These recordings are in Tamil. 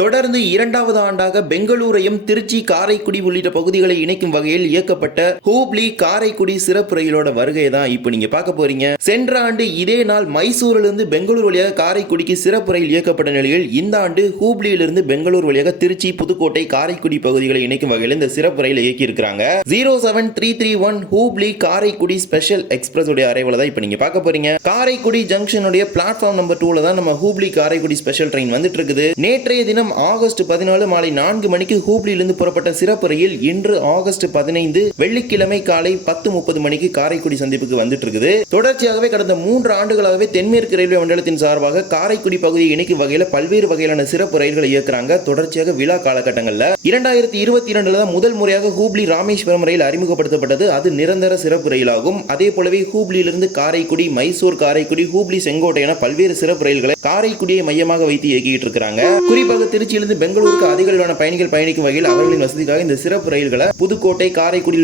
தொடர்ந்து இரண்டாவது ஆண்டாக பெங்களூரையும் திருச்சி, காரைக்குடி உள்ளிட்ட பகுதிகளை இணைக்கும் வகையில் இயக்கப்பட்ட ஹூப்ளி காரைக்குடி சிறப்பு ரயிலோட வருகை தான் இப்ப நீங்க பார்க்க போறீங்க. சென்ற ஆண்டு இதே நாள் மைசூரிலிருந்து பெங்களூர் வழியாக காரைக்குடிக்கு சிறப்பு ரயில் இயக்கப்பட்ட நிலையில் இந்த ஆண்டு ஹூப்ளியிலிருந்து பெங்களூர் வழியாக திருச்சி, புதுக்கோட்டை, காரைக்குடி பகுதிகளை இணைக்கும் வகையில் இந்த சிறப்பு ரயில் இயக்கி இருக்கிறாங்க. 07331 ஹூப்ளி காரைக்குடி ஸ்பெஷல் எக்ஸ்பிரஸ் உடைய அரைவல தான் இப்ப நீங்க பார்க்க போறீங்க. காரைக்குடி ஜங்ஷனுடைய பிளாட்ஃபார்ம் நம்பர் 2ல தான் நம்ம ஹூப்ளி காரைக்குடி ஸ்பெஷல் ட்ரெயின் வந்துட்டு இருக்குது. நேற்றைய தினம் ஆகஸ்ட் 14 மாலை 4 மணிக்கு ஹூப்ளியிலிருந்து புறப்பட்ட சிறப்பு ரயில் இன்று ஆகஸ்ட் 15 வெள்ளிக்கிழமை காலை 10:30 மணிக்கு காரைக்குடி சந்திப்புக்கு வந்துட்டு இருக்குது. தொடர்ச்சியாகவே கடந்த 3 ஆண்டுகளாகவே தென்மேற்கு ரயில்வே மண்டலத்தின் சார்பாக காரைக்குடி பகுதியை இணைக்கும் வகையில் பல்வேறு வகையிலான சிறப்பு ரயில்களை இயக்குறாங்க. தொடர்ச்சியாக விழா காலகட்டங்களில் 2022 தான் முதல் முறையாக ஹூப்ளி ராமேஸ்வரம் ரயில் அறிமுகப்படுத்தப்பட்டது. அது நிரந்தர சிறப்பு ரயிலாகும். அதே போலவே ஹூப்ளியிலிருந்து காரைக்குடி, மைசூர் காரைக்குடி, ஹூப்ளி செங்கோட்டை என பல்வேறு சிறப்பு ரயில்களை காரைக்குடியை மையமாக வைத்து இயக்கிட்டு இருக்காங்க. குறிப்பாக திருச்சியிலிருந்து பெங்களூருக்கு அதிக அளவிலான பயணிகள் பயணிக்கும் வகையில் அவர்களின் வசதிக்காக இந்த சிறப்பு ரயில்களை புதுக்கோட்டை, காரைக்குடி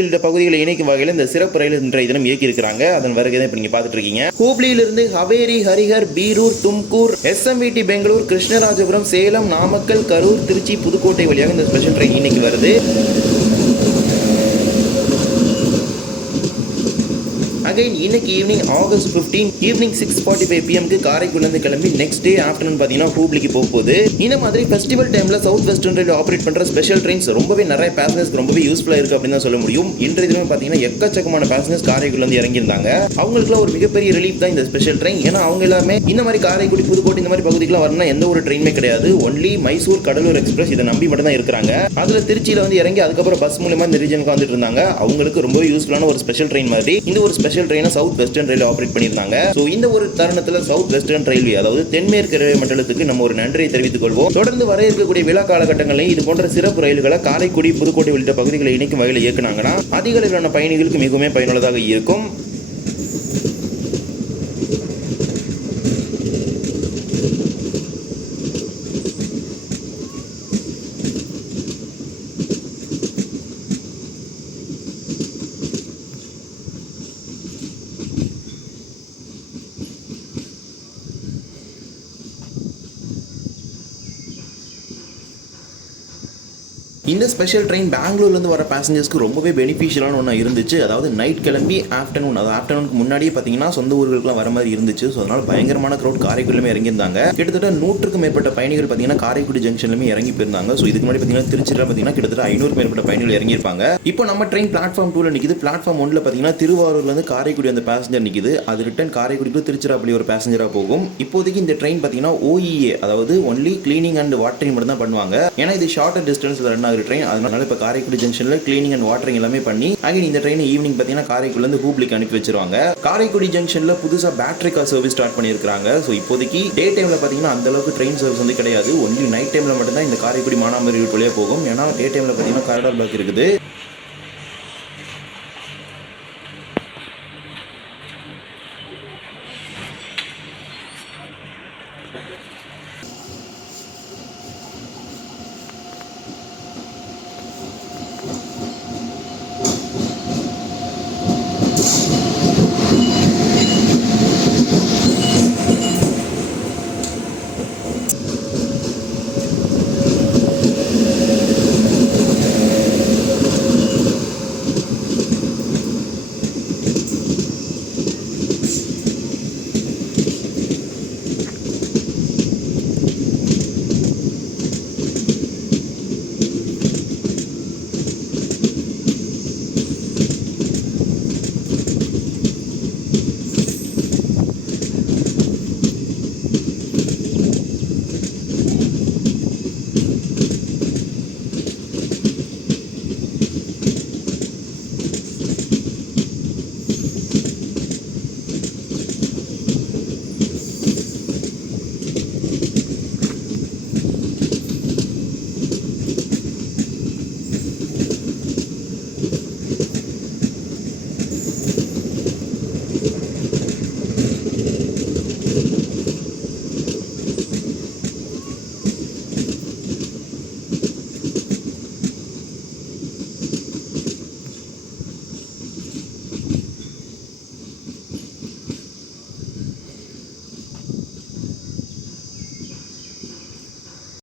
உள்ளிட்ட பகுதிகளை இணைக்கும் வகையில் இந்த சிறப்பு ரயில் இன்றைய தினம் இயக்கி இருக்கிறாங்க. அதன் வருகை தான் இப்ப நீங்க பார்த்துட்டு இருக்கீங்க. ஹூப்ளியிலிருந்து ஹவேரி, ஹரிஹர், பீரூர், தும்கூர், SMVT பெங்களூர், கிருஷ்ணராஜபுரம், சேலம், நாமக்கல், கரூர், திருச்சி, புதுக்கோட்டை வழியாக இந்த ஸ்பெஷல் ட்ரெயின் இன்னைக்கு வருது. அகைன் இன்னைக்கு ஈவினிங் ஆகஸ்ட் 15 ஈவினிங் 6:45 PM காரைக்குடிலிருந்து கிளம்பி நெக்ஸ்ட் டே ஆஃப்டர்நூன் பார்த்தீங்கன்னா ஹூப்ளிக்கு போக போகுது. இந்த மாதிரி ஃபெஸ்டிவல் டைம்ல சவுத் வெஸ்டர்ன் ரயில் ஆப்ரேட் பண்ற ஸ்பெஷல் ட்ரெயின்ஸ் ரொம்பவே நிறைய பேசஞ்சர்ஸ்க்கு ரொம்பவே யூஸ்ஃபுல்லா இருக்கு அப்படின்னு தான் சொல்ல முடியும். இன்றைய தினம் பார்த்தீங்கன்னா எக்கச்சக்கமான பேசஞ்சர்ஸ் காரைக்குடிலிருந்து இறங்கியிருந்தாங்க. அவங்களுக்குலாம் ஒரு மிகப்பெரிய ரிலீஃப் தான் இந்த ஸ்பெஷல் ட்ரெயின். ஏன்னா அவங்க எல்லாமே இந்த மாதிரி காரைக்குடி, புதுக்கோட்டை இந்த மாதிரி பகுதிக்குலாம் வரணும்னா எந்த ஒரு ட்ரெயினுமே கிடையாது. ஒன்லி மைசூர், கடலூர் எக்ஸ்பிரஸ் இதை நம்பி மட்டும் தான் இருக்கிறாங்க. அதுல திருச்சியில வந்து இறங்கி அதுக்கப்புறம் பஸ் மூலமா இந்த ரீஜனுக்கு வந்துட்டு இருந்தாங்க. அவங்களுக்கு ரொம்பவே யூஸ்ஃபுல்லான ஒரு ஸ்பெஷல் ட்ரெயின் மாதிரி இந்த ஒரு ஸ்பெஷல் ட்ரெயினை சவுத் வெஸ்டர்ன் ரயில்வே ஆப்ரேட் பண்ணியிருந்தாங்க. சோ இந்த ஒரு தருணத்துல சவுத் வெஸ்டர்ன் ரயில்வே அதாவது தென்மேற்கு ரயில்வே மண்டலத்துக்கு நம்ம ஒரு நன்றியை தெரிவித்துக் கொள்வோம். தொடர்ந்து வர இருக்கக்கூடிய விழா காலகட்டங்களில் இது போன்ற சிறப்பு ரயில்களை காரைக்குடி, புதுக்கோட்டை உள்ளிட்ட பகுதிகளை இணைக்கும் வகையில் இயக்குனாங்கன்னா அதிக அளவிலான பயணிகளுக்கு மிகவும் பயனுள்ளதாக இருக்கும். இந்த ஸ்பெஷல் ட்ரெயின் பெங்களூர்லேருந்து வர பேசஞ்சர்ஸ்க்கு ரொம்பவே பெனிஃபிஷியலான ஒன்றா இருந்துச்சு. அதாவது நைட் கிளம்பி ஆஃப்டர்நூனுக்கு முன்னாடியே பார்த்தீங்கன்னா சொந்த ஊர்களுக்குலாம் வர மாதிரி இருந்துச்சு. ஸோ அதனால பயங்கரமான க்ரௌட் காரைக்குடிலுமே இறங்கியிருந்தாங்க. கிட்டத்தட்ட 100க்கும் மேற்பட்ட பயணிகள் பார்த்தீங்கன்னா காரைக்குடி ஜங்ஷன்லுமே இறங்கி போயிருந்தாங்க. ஸோ இதுக்கு முன்னாடி பார்த்தீங்கன்னா திருச்சியில் பார்த்தீங்கன்னா கிட்டத்தட்ட 500க்கும் மேற்பட்ட பயணிகள் இறங்கியிருப்பாங்க. இப்போ நம்ம ட்ரெயின் பிளாட்ஃபார்ம் 2ல நிற்குது. பிளாட்ஃபார்ம் 1ல பார்த்தீங்கன்னா திருவாரூர்லேருந்து காரைக்குடி அந்த பேசஞ்சர் நிற்குது. அது ரிட்டன் காரைக்குடி டு திருச்சிராப்பள்ளி ஒரு பேசஞ்சராக போகும். இப்போதைக்கு இந்த ட்ரெயின் பார்த்தீங்கன்னா OEA அதாவது ஒன்லி கிளீனிங் அண்ட் வாட்டரிங் மட்டும் தான் பண்ணுவாங்க. ஏன்னா இது ஷார்ட்டர் டிஸ்டன்ஸ் ரன் ஆகுது ட்ரெயின். அதனால இப்ப காரைக்குடி ஜங்ஷன்ல கிளீனிங் அண்ட் வாட்டரிங் எல்லாமே பண்ணி அகைன் இந்த ட்ரெயின் ஈவினிங் பார்த்தீங்கன்னா காரைக்குடில இருந்து ஹூப்ளிக்கு அனுப்பி வச்சிருவாங்க. காரைக்குடி ஜங்ஷன்ல புதுசா பேட்டரி கார் சர்வீஸ் ஸ்டார்ட் பண்ணியிருக்காங்க. ஸோ இப்போதைக்கு டே டைம்ல பார்த்தீங்கன்னா அந்த அளவுக்கு ட்ரெயின் சர்வீஸ் வந்து கிடையாது. ஒன்லி நைட் டைம்ல மட்டும் தான் இந்த காரைக்குடி மானாமதுரை ரூட் வழியா போகும். ஏன்னா டே டைம்ல பார்த்தீங்கன்னா காரிடார் பிளாக் இருக்குது.